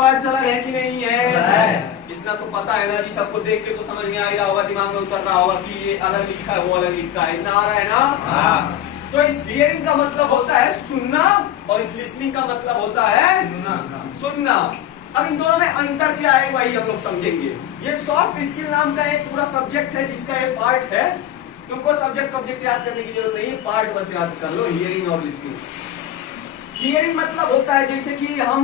Words अलग है कि नहीं है? इतना तो पता है ना जी, सबको देख के तो समझ में आ ही रहा होगा, दिमाग में उतर रहा होगा कि ये अलग लिखा है वो अलग लिखा है, इतना आ रहा है ना? तो इस हियरिंग का मतलब होता है सुनना और इस लिसनिंग का मतलब होता है सुनना। अब इन दोनों में अंतर क्या है वही हम लोग समझेंगे। ये सॉफ्ट स्किल नाम का एक पूरा सब्जेक्ट है जिसका एक पार्ट है। तुमको सब्जेक्ट ऑब्जेक्ट याद करने की जरूरत नहीं, पार्ट बस याद कर लो, हियरिंग और लिसनिंग। हियरिंग मतलब होता है जैसे कि हम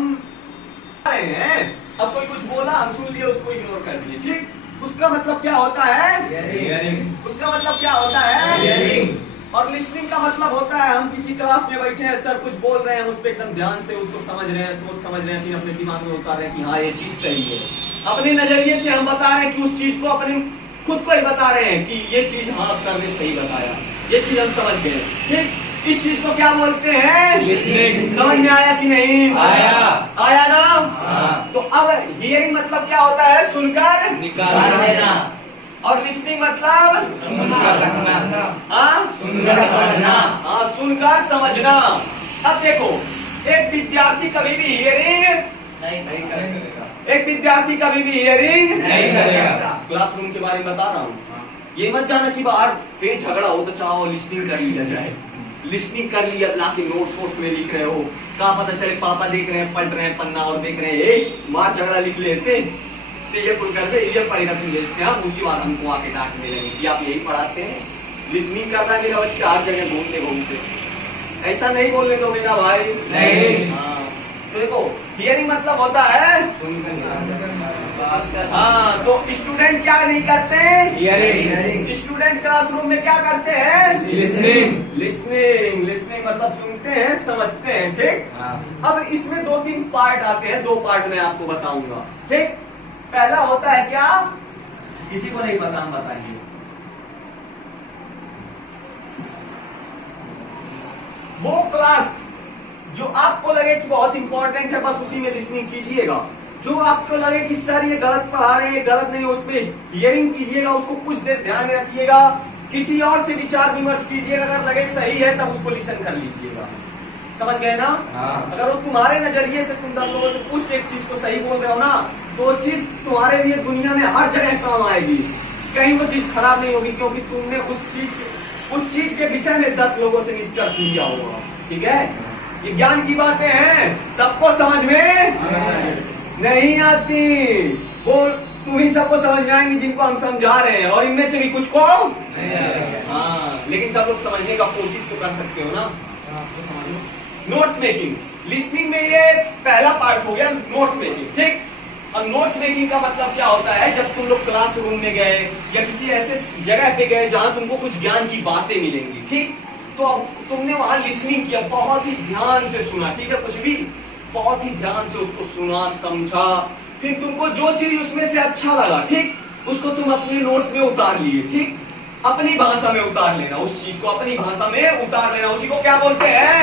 हैं, अब कोई कुछ बोला, हम सुन लिए, उसको इग्नोर कर दिए, ठीक, उसका मतलब क्या होता है? हियरिंग। उसका मतलब क्या होता है? हियरिंग। और लिसनिंग का मतलब होता है हम किसी क्लास में बैठे हैं, सर कुछ बोल रहे हैं, उस पर एकदम ध्यान से उसको समझ रहे हैं, सोच समझ रहे हैं, फिर अपने दिमाग में उतार रहे हैं कि हाँ ये चीज सही है। अपने नजरिए से हम बता रहे हैं कि उस चीज को, अपने खुद को ही बता रहे हैं कि ये चीज हाँ सर ने सही बताया, ये चीज हम समझ गए, ठीक। इस चीज को क्या बोलते हैं? लिसनिंग। समझ में आया कि नहीं? आया ना? तो अब हियरिंग मतलब क्या होता है? सुनकर निकाल देना। और लिसनिंग मतलब सुनकर समझना। हाँ, सुनकर समझना। अब देखो, एक विद्यार्थी कभी भी हियरिंग नहीं करेगा। एक विद्यार्थी कभी भी हियरिंग नहीं करेगा। क्लासरूम के बारे में बता रहा हूँ, ये मत जाना कि बाहर पे झगड़ा हो तो चाहो लिसनिंग कर लिया जाए। लिसनिंग कर लिया, लाके नोट्स वोट्स में लिख रहे हो, क्या पता चले पापा देख रहे हैं, पढ़ रहे हैं पन्ना और देख रहे हैं, मार झगड़ा लिख लेते तो ये कुल करते, ये पढ़ी रखने देते हैं, उसके बाद हमको आके डांटने लगे कि आप यही पढ़ाते हैं। लिसनिंग करना मेरा बच्चा हर जगह घूमते घूमते, ऐसा नहीं बोलने दो मेरा भाई, नहीं। तो देखो, हियरिंग मतलब होता है हाँ। तो स्टूडेंट क्या नहीं करते? हियरिंग। स्टूडेंट क्लासरूम में क्या करते हैं? लिसनिंग। लिसनिंग, लिसनिंग मतलब सुनते हैं, समझते हैं, ठीक। अब इसमें 2-3 पार्ट आते हैं, 2 पार्ट मैं आपको बताऊंगा, ठीक। पहला होता है क्या, किसी को नहीं पता, हम बताएंगे। वो क्लास जो आपको लगे कि बहुत इंपॉर्टेंट है, बस उसी में लिसनिंग कीजिएगा। जो आपको लगे कि सर ये गलत पढ़ा रहे हैं, गलत नहीं, उसमें हियरिंग कीजिएगा, उसको कुछ देर ध्यान में रखिएगा, किसी और से विचार विमर्श कीजिएगा, अगर लगे सही है तब उसको लिसन कर लीजिएगा। समझ गए ना? अगर वो तुम्हारे नजरिए से, तुम 10 लोगों से पूछ के एक चीज को सही बोल रहे हो ना, तो वो चीज तुम्हारे लिए दुनिया में हर जगह काम आएगी, कहीं वो चीज खराब नहीं होगी, क्योंकि तुमने उस चीज के विषय में 10 लोगों से निष्कर्ष लिया होगा, ठीक है। ये ज्ञान की बातें हैं, सबको समझ में नहीं आती, वो तुम ही सबको समझ में आएंगी जिनको हम समझा रहे हैं, और इनमें से भी कुछ को हाँ, लेकिन सब लोग समझने का कोशिश तो कर सकते हो ना, तो समझ लो। नोट्स मेकिंग, लिसनिंग में ये पहला पार्ट हो गया, नोट्स मेकिंग, ठीक। अब नोट्स मेकिंग का मतलब क्या होता है? जब तुम लोग क्लासरूम में गए या किसी ऐसे जगह पे गए जहां तुमको कुछ ज्ञान की बातें मिलेंगी, ठीक, तो अब तुमने वहां लिसनिंग किया, बहुत ही ध्यान से सुना, ठीक है, कुछ भी बहुत ही ध्यान से उसको सुना, समझा, फिर तुमको जो चीज उसमें से अच्छा लगा, ठीक, उसको तुम अपने नोट्स में उतार लिए, ठीक, अपनी भाषा में उतार लेना, उस चीज को अपनी भाषा में उतार लेना, उसी को क्या बोलते हैं?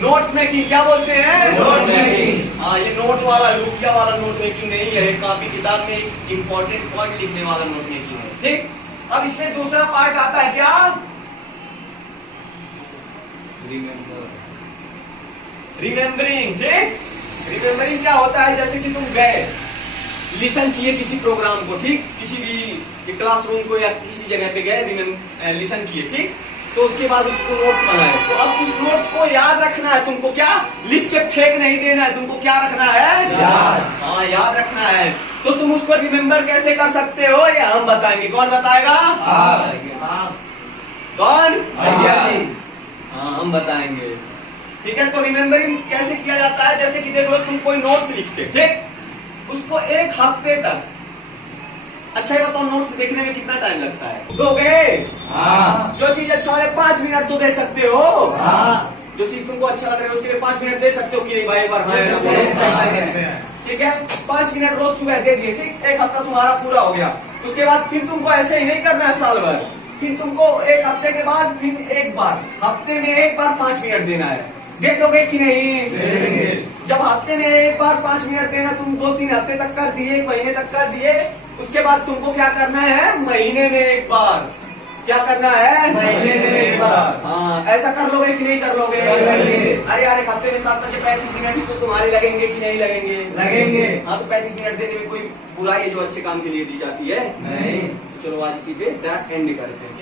Notes making. क्या बोलते हैं? Notes making. हाँ, ये नोट वाला, रुपया वाला नोट मेकिंग नहीं है, कॉपी किताब में एक इंपॉर्टेंट पॉइंट लिखने वाला नोट मेकिंग है, ठीक। अब इसमें दूसरा पार्ट आता है क्या? रिमेम्बरिंग, ठीक। रिमेम्बरिंग क्या होता है? जैसे कि तुम गए, लिसन किए किसी प्रोग्राम को, ठीक, किसी भी क्लासरूम को या किसी जगह पे गए, लिसन किए, ठीक, तो उसके बाद उसको नोट्स बनाए, तो अब उस नोट्स को याद रखना है तुमको, क्या लिख के फेंक नहीं देना है, तुमको क्या रखना है? याद। हाँ, याद रखना है। तो तुम उसको रिमेम्बर कैसे कर सकते हो, ये हम बताएंगे। कौन बताएगा? कौन? हाँ, हम बताएंगे, ठीक है। तो रिमेम्बरिंग कैसे किया जाता है? जैसे कि देख लो, तुम कोई नोट्स लिखते, ठीक, उसको 1 हफ्ते तक, अच्छा ये बताओ नोट्स देखने में कितना टाइम लगता है? दोगे? जो चीज अच्छा है 5 मिनट तो दे सकते हो। जो चीज तुमको अच्छा लग रहा है उसके लिए 5 मिनट दे सकते हो कि नहीं भाई, एक बार ठीक है, 5 मिनट रोज सुबह दे दिए, ठीक, 1 हफ्ता तुम्हारा पूरा हो गया। उसके बाद फिर तुमको ऐसे ही नहीं करना है साल भर, फिर तुमको 1 हफ्ते के बाद फिर एक बार, हफ्ते में 1 बार 5 मिनट देना है। दे दोगे कि नहीं? जब हफ्ते में 1 बार 5 मिनट देना, तुम 2-3 हफ्ते तक कर दिए, 1 महीने तक कर दिए, उसके बाद तुमको क्या करना है? महीने में 1 बार क्या करना है? महीने में एक बार। हाँ, ऐसा कर लोगे कि नहीं कर लोगे? अरे यार, एक हफ्ते में 7 से 35 मिनट तो तुम्हारे लगेंगे कि नहीं लगेंगे? लगेंगे। हाँ, तो 35 मिनट देने में कोई बुराई है जो अच्छे काम के लिए दी जाती है? नहीं। चलो आज इसी पे द एंड करते हैं।